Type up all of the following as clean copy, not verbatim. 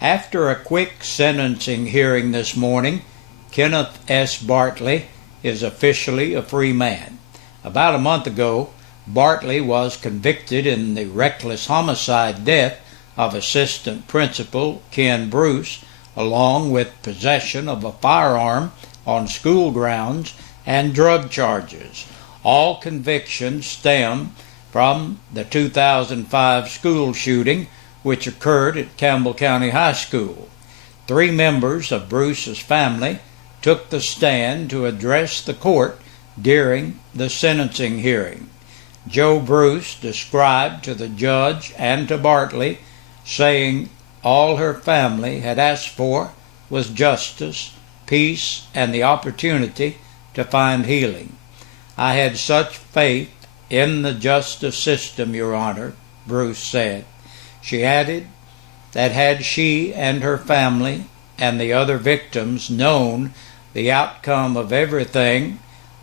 After a quick sentencing hearing this morning, Kenneth S. Bartley is officially a free man. About a month ago, Bartley was convicted in the reckless homicide death of Assistant Principal Ken Bruce, along with possession of a firearm on school grounds and drug charges. All convictions stem from the 2005 school shooting, which occurred at Campbell County High School. 3 members of Bruce's family took the stand to address the court during the sentencing hearing. Joe Bruce described to the judge and to Bartley, saying all her family had asked for was justice, peace, and the opportunity to find healing. I had such faith in the justice system, Your Honor, Bruce said. She added that had she and her family and the other victims known the outcome of everything,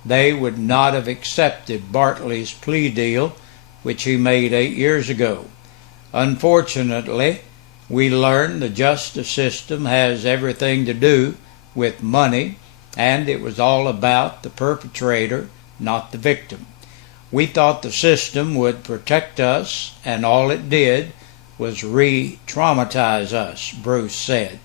they would not have accepted Bartley's plea deal, which he made 8 years ago. Unfortunately, we learned the justice system has everything to do with money, and it was all about the perpetrator, not the victim. We thought the system would protect us, and all it did was re-traumatize us, Bruce said.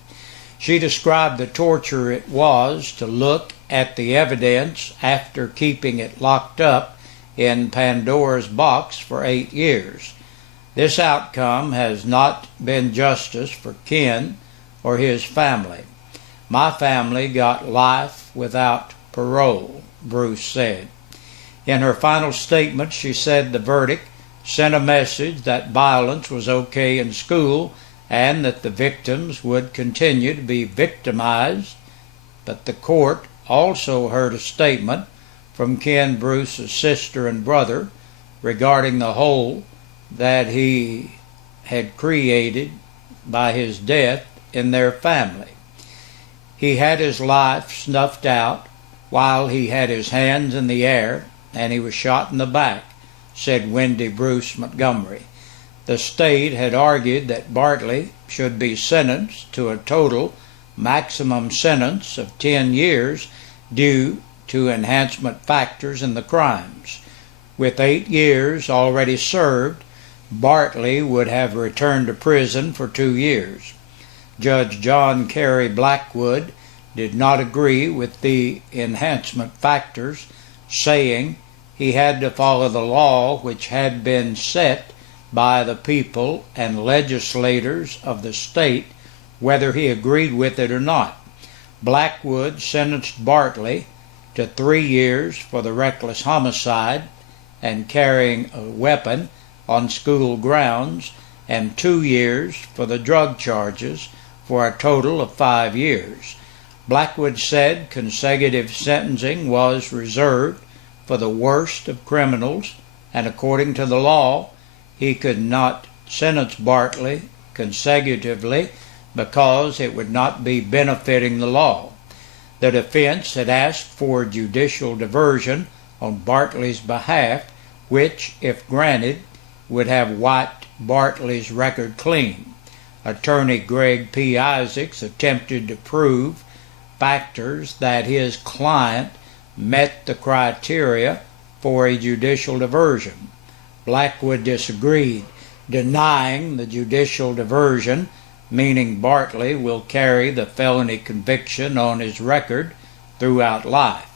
She described the torture it was to look at the evidence after keeping it locked up in Pandora's box for 8 years. This outcome has not been justice for Ken or his family. My family got life without parole, Bruce said. In her final statement, she said the verdict sent a message that violence was okay in school and that the victims would continue to be victimized, but the court also heard a statement from Ken Bruce's sister and brother regarding the hole that he had created by his death in their family. He had his life snuffed out while he had his hands in the air, and he was shot in the back, said Wendy Bruce Montgomery. The state had argued that Bartley should be sentenced to a total maximum sentence of 10 years due to enhancement factors in the crimes. With 8 years already served, Bartley would have returned to prison for 2 years. Judge John Carey Blackwood did not agree with the enhancement factors, saying he had to follow the law which had been set by the people and legislators of the state, whether he agreed with it or not. Blackwood sentenced Bartley to 3 years for the reckless homicide and carrying a weapon on school grounds, and 2 years for the drug charges, for a total of 5 years. Blackwood said consecutive sentencing was reserved for the worst of criminals, and according to the law, he could not sentence Bartley consecutively because it would not be benefiting the law. The defense had asked for judicial diversion on Bartley's behalf, which, if granted, would have wiped Bartley's record clean. Attorney Greg P. Isaacs attempted to prove factors that his client met the criteria for a judicial diversion. Blackwood disagreed, denying the judicial diversion, meaning Bartley will carry the felony conviction on his record throughout life.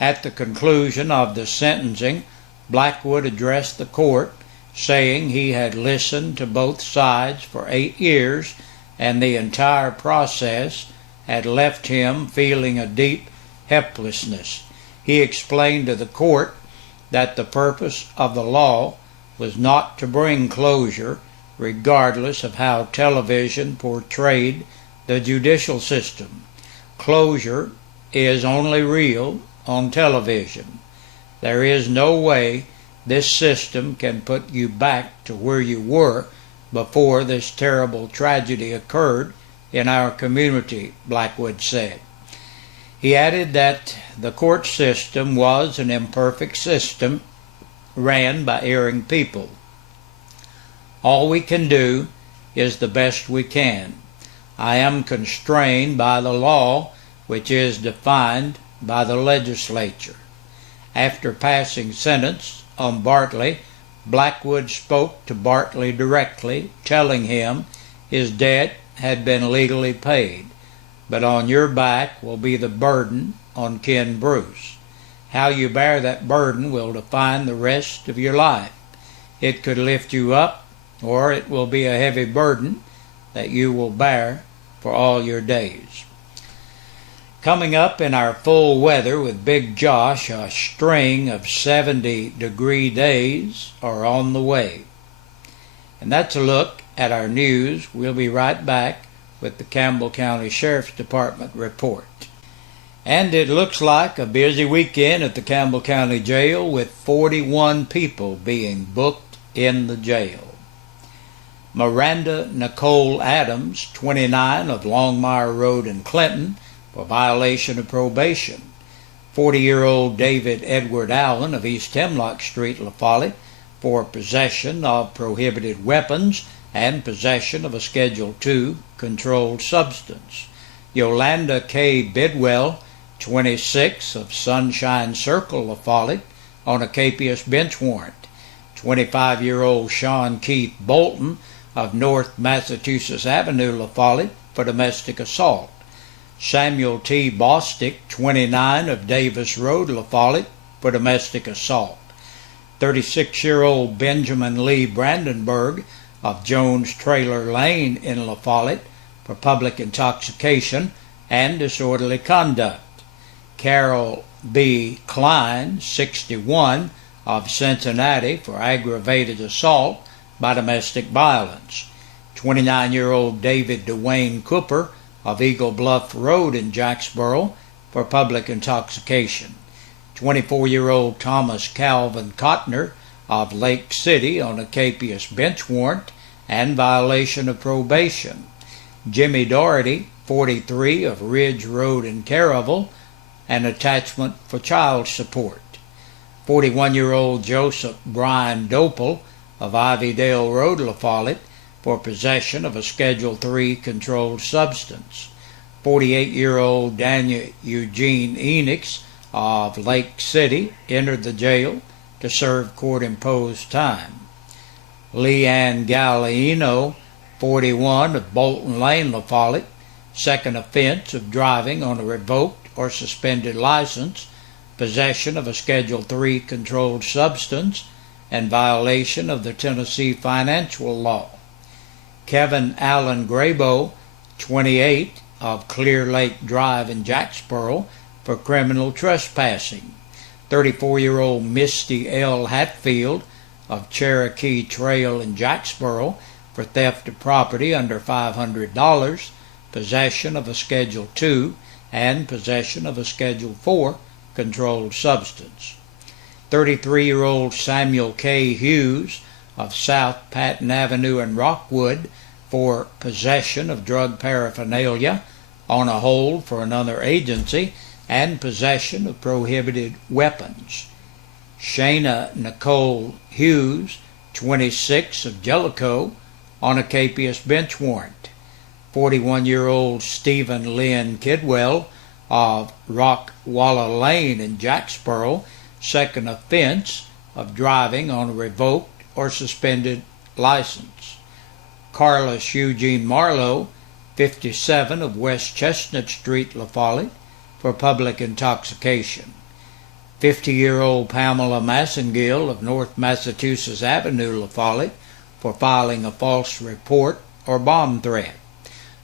At the conclusion of the sentencing, Blackwood addressed the court, saying he had listened to both sides for 8 years and the entire process had left him feeling a deep helplessness. He explained to the court that the purpose of the law was not to bring closure, regardless of how television portrayed the judicial system. Closure is only real on television. There is no way this system can put you back to where you were before this terrible tragedy occurred in our community, Blackwood said. He added that the court system was an imperfect system ran by erring people. All we can do is the best we can. I am constrained by the law, which is defined by the legislature. After passing sentence on Bartley, Blackwood spoke to Bartley directly, telling him his debt had been legally paid, but on your back will be the burden on Ken Bruce. How you bear that burden will define the rest of your life. It could lift you up, or it will be a heavy burden that you will bear for all your days. Coming up in our full weather with Big Josh, a string of 70-degree days are on the way. And that's a look at our news. We'll be right back with the Campbell County Sheriff's Department report. And it looks like a busy weekend at the Campbell County Jail, with 41 people being booked in the jail. Miranda Nicole Adams, 29, of Longmire Road in Clinton, for violation of probation. 40-year-old David Edward Allen of East Hemlock Street, La Follette, for possession of prohibited weapons and possession of a Schedule II controlled substance. Yolanda K. Bidwell, 26, of Sunshine Circle, La Follette, on a capious bench warrant. 25-year-old Sean Keith Bolton of North Massachusetts Avenue, La Follette, for domestic assault. Samuel T. Bostick, 29, of Davis Road, La Follette, for domestic assault. 36-year-old Benjamin Lee Brandenburg of Jones Trailer Lane in La Follette, for public intoxication and disorderly conduct. Carol B. Klein, 61, of Cincinnati, for aggravated assault by domestic violence. 29-year-old David Dwayne Cooper of Eagle Bluff Road in Jacksboro, for public intoxication. 24-year-old Thomas Calvin Cotner of Lake City on a capious bench warrant and violation of probation. Jimmy Doherty, 43, of Ridge Road in Caravel, an attachment for child support. 41-year-old Joseph Brian Dopel of Ivydale Road, La Follette, for possession of a Schedule III controlled substance. 48-year-old Daniel Eugene Enix of Lake City entered the jail to serve court-imposed time. Leanne Galliano, 41, of Bolton Lane, La Follette, second offense of driving on a revoked or suspended license, possession of a Schedule III controlled substance, and violation of the Tennessee financial law. Kevin Allen Graybo, 28, of Clear Lake Drive in Jacksboro, for criminal trespassing. 34-year-old Misty L. Hatfield of Cherokee Trail in Jacksboro, for theft of property under $500, possession of a Schedule II, and possession of a Schedule IV controlled substance. 33-year-old Samuel K. Hughes of South Patton Avenue in Rockwood, for possession of drug paraphernalia on a hold for another agency and possession of prohibited weapons. Shayna Nicole Hughes, 26, of Jellicoe, on a capious bench warrant. 41-year-old Stephen Lynn Kidwell of Rockwalla Lane in Jacksboro, second offense of driving on a revoked or suspended license. Carlos Eugene Marlowe, 57, of West Chestnut Street, La Follette, for public intoxication. 50-year-old Pamela Massengill of North Massachusetts Avenue, La Follette, for filing a false report or bomb threat.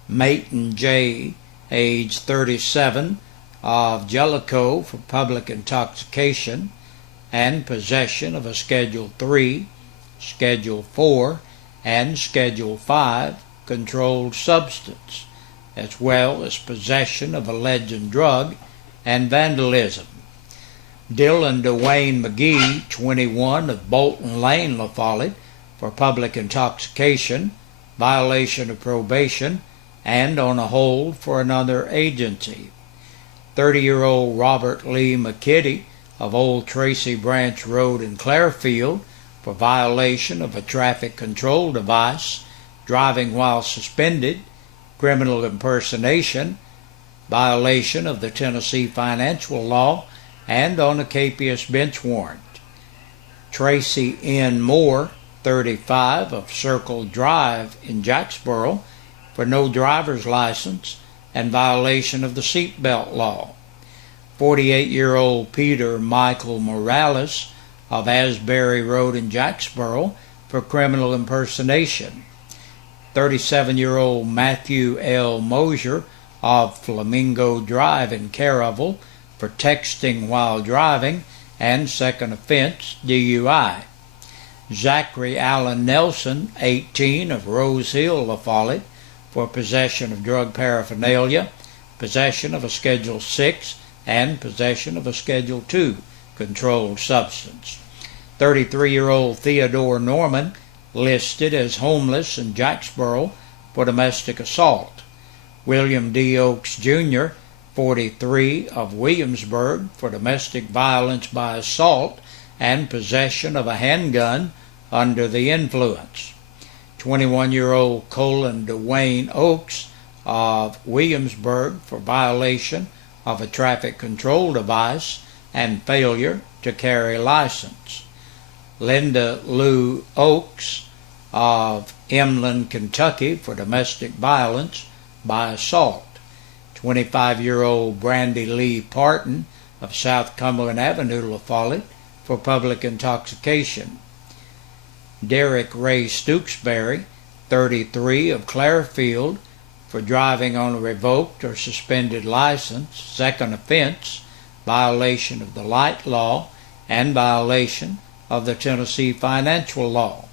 Mayton J., age 37, of Jellicoe, for public intoxication and possession of a Schedule III, Schedule IV, and Schedule V controlled substance, as well as possession of a legend drug and vandalism. Dylan Dwayne McGee, 21, of Bolton Lane, La Follette, for public intoxication, violation of probation, and on a hold for another agency. 30-year-old Robert Lee McKitty of Old Tracy Branch Road in Clarefield, for violation of a traffic control device, driving while suspended, criminal impersonation, violation of the Tennessee financial law, and on a capious bench warrant. Tracy N. Moore, 35, of Circle Drive in Jacksboro, for no driver's license and violation of the seatbelt law. 48-year-old Peter Michael Morales of Asbury Road in Jacksboro for criminal impersonation. 37-year-old Matthew L. Mosier of Flamingo Drive in Caravel for texting while driving and second offense DUI. Zachary Allen Nelson, 18, of Rose Hill, La Follette, for possession of drug paraphernalia, possession of a Schedule 6, and possession of a Schedule 2 controlled substance. 33-year-old Theodore Norman, listed as homeless in Jacksboro, for domestic assault. William D. Oakes, Jr., 43, of Williamsburg, for domestic violence by assault and possession of a handgun under the influence. 21-year-old Colin Dwayne Oakes of Williamsburg for violation of a traffic control device and failure to carry license. Linda Lou Oakes of Emlyn, Kentucky, for domestic violence by assault. 25-year-old Brandy Lee Parton of South Cumberland Avenue, La Follette, for public intoxication. Derek Ray Stooksbury, 33, of Clarefield, for driving on a revoked or suspended license, second offense, violation of the light law, and violation of the Tennessee financial law.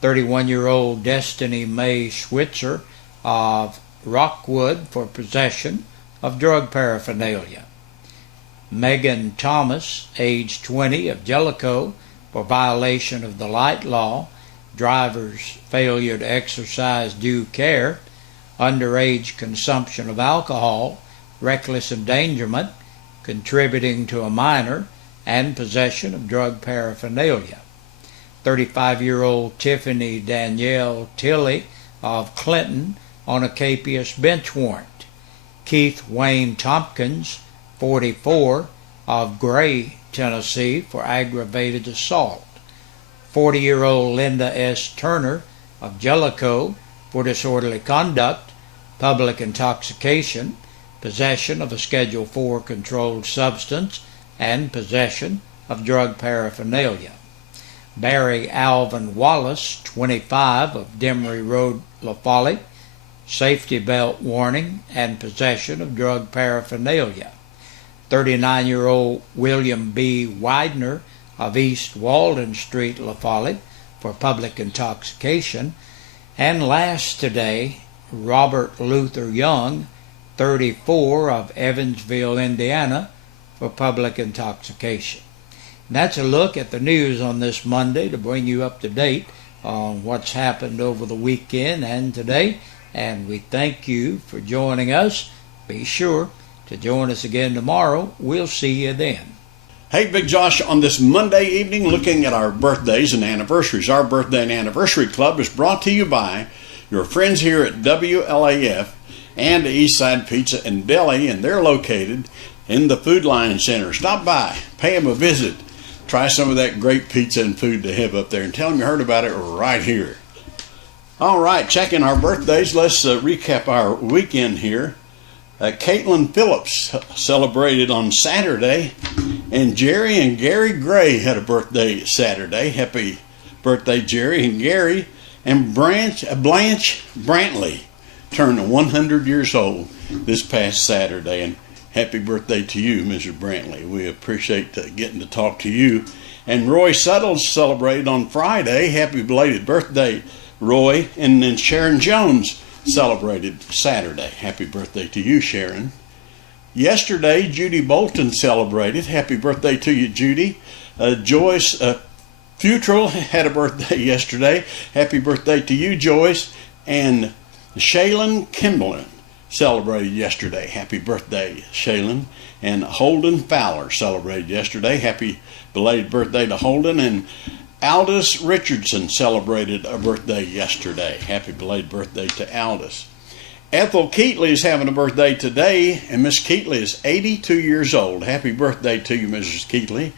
31-year-old Destiny Mae Schwitzer of Rockwood for possession of drug paraphernalia. Megan Thomas, age 20, of Jellicoe, for violation of the light law, driver's failure to exercise due care, underage consumption of alcohol, reckless endangerment, contributing to a minor, and possession of drug paraphernalia. 35-year-old Tiffany Danielle Tilley of Clinton on a capious bench warrant. Keith Wayne Tompkins, 44, of Gray, Tennessee, for aggravated assault. 40-year-old Linda S. Turner of Jellicoe for disorderly conduct, public intoxication, possession of a Schedule 4 controlled substance, and possession of drug paraphernalia. Barry Alvin Wallace, 25, of Demery Road, La Follette, safety belt warning and possession of drug paraphernalia. 39-year-old William B. Widener of East Walden Street, La Follette, for public intoxication. And last today, Robert Luther Young, 34, of Evansville, Indiana, for public intoxication. And that's a look at the news on this Monday to bring you up to date on what's happened over the weekend and today. And we thank you for joining us. Be sure to join us again tomorrow. We'll see you then. Hey, Big Josh, on this Monday evening, looking at our birthdays and anniversaries. Our Birthday and Anniversary Club is brought to you by your friends here at WLAF and Eastside Pizza and Deli, and they're located in the Food Lion Center. Stop by, pay them a visit, try some of that great pizza and food they have up there, and tell them you heard about it right here. All right, checking our birthdays, let's recap our weekend here. Caitlin Phillips celebrated on Saturday, and Jerry and Gary Gray had a birthday Saturday. Happy birthday, Jerry and Gary. And Blanche Brantley turned 100 years old this past Saturday. And happy birthday to you, Mrs. Brantley. We appreciate getting to talk to you. And Roy Suttles celebrated on Friday. Happy belated birthday, Roy. And then Sharon Jones celebrated Saturday. Happy birthday to you, Sharon. Yesterday, Judy Bolton celebrated. Happy birthday to you, Judy. Joyce Futrell had a birthday yesterday. Happy birthday to you, Joyce. And Shaylin Kimberlin celebrated yesterday. Happy birthday, Shaylin. And Holden Fowler celebrated yesterday. Happy belated birthday to Holden. And Aldous Richardson celebrated a birthday yesterday. Happy belated birthday to Aldous. Ethel Keatley is having a birthday today, and Miss Keatley is 82 years old. Happy birthday to you, Mrs. Keatley.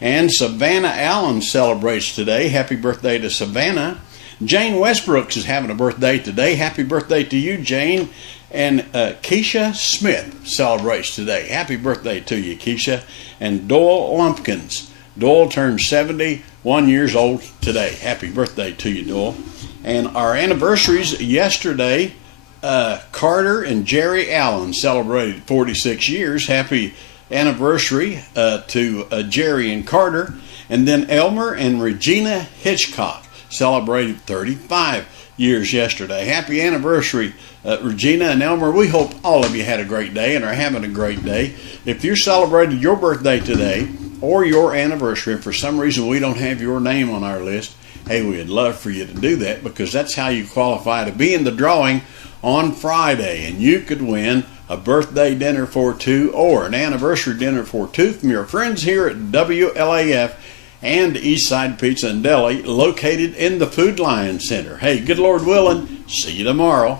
And Savannah Allen celebrates today. Happy birthday to Savannah. Jane Westbrooks is having a birthday today. Happy birthday to you, Jane. And Keisha Smith celebrates today. Happy birthday to you, Keisha. And Doyle Lumpkins. Doyle turned 71 years old today. Happy birthday to you, Doyle. And our anniversaries yesterday, Carter and Jerry Allen celebrated 46 years. Happy anniversary to Jerry and Carter. And then Elmer and Regina Hitchcock celebrated 35 years yesterday. Happy anniversary, Regina and Elmer. We hope all of you had a great day and are having a great day. If you're celebrating your birthday today or your anniversary, and for some reason we don't have your name on our list, hey, we'd love for you to do that, because that's how you qualify to be in the drawing on Friday, and you could win a birthday dinner for two or an anniversary dinner for two from your friends here at WLAF and Eastside Pizza and Deli, located in the Food Lion Center. Hey, good Lord willing, see you tomorrow.